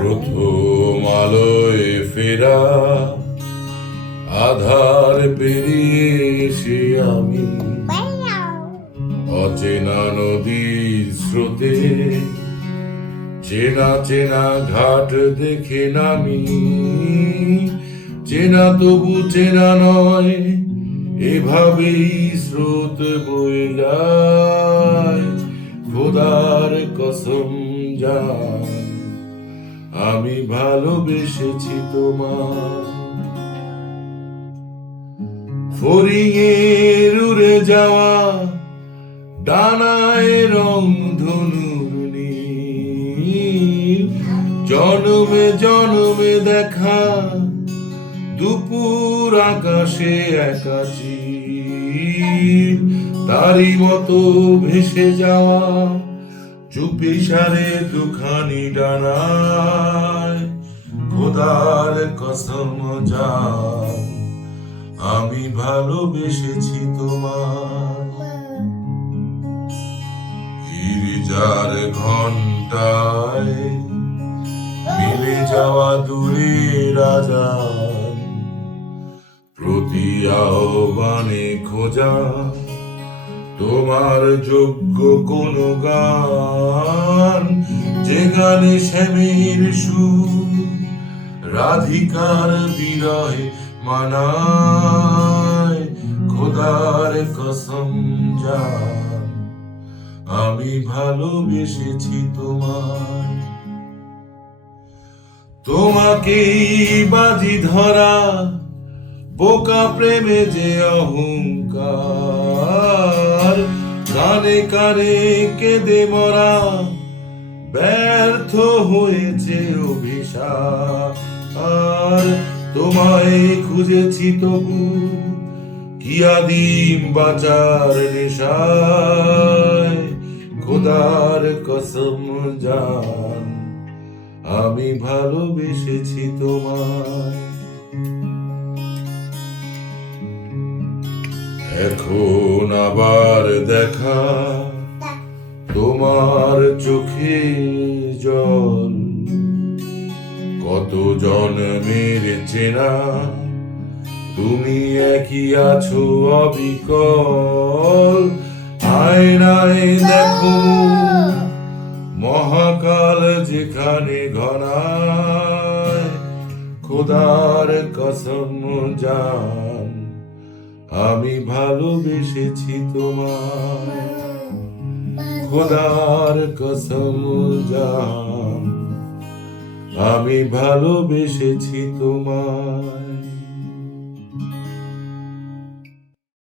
প্রথম আলোয় ফেরা, আধার পেরিয়ে আমি। অচেনা নদীর স্রোতে, চেনা চেনা ঘাট দেখে নামি। চেনা তবু চেনা নয়, এভাবেই স্রোত বয়ে যায়। খোদার কসম জান আমি ভালোবেসেছি তোমার উড়ে যাওয়া ডানায় রং ধনুর জনমে জনমে দেখা দুপুর আকাশে একাচি তারই মতো ভেসে যাওয়া চুপি সারে দুখানি ডানায়, খোদার কসম যান আমি ভালোবেসেছি তোমার গিরিজার ঘন্টায় মিলে যাওয়া দূরে রাজা, প্রতি আহ্বানে খোঁজা তোমার যোগ্য কোন গান, যেখানে শ্যামের সুর রাধিকার বিরহে মানায়, খোদার কসম জান। আমি ভালোবেসেছি তোমায়। তোমাকেই বাজি ধরা বোকা প্রেমে যে অহংকার, কানে কানে কেঁদে মরা, ব্যর্থ হয়েছে অভিশাপ। আর তোমায় খুঁজেছি তবু কি আদিম বাচার নেশায়? খোদার কসম জান, আমি ভালোবেসেছি তোমায়। এখন আবার দেখা। তোমার চোখে জল। কত জন্মের চেনা তুমি একই আছো অবিকল। আয়নায় দেখো মহাকাল যেখানে ঘনায়। খোদার কসম জান। আমি ভালোবেসেছি তোমায়। খোদার কসম জান আমি ভালোবেসেছি তোমায়।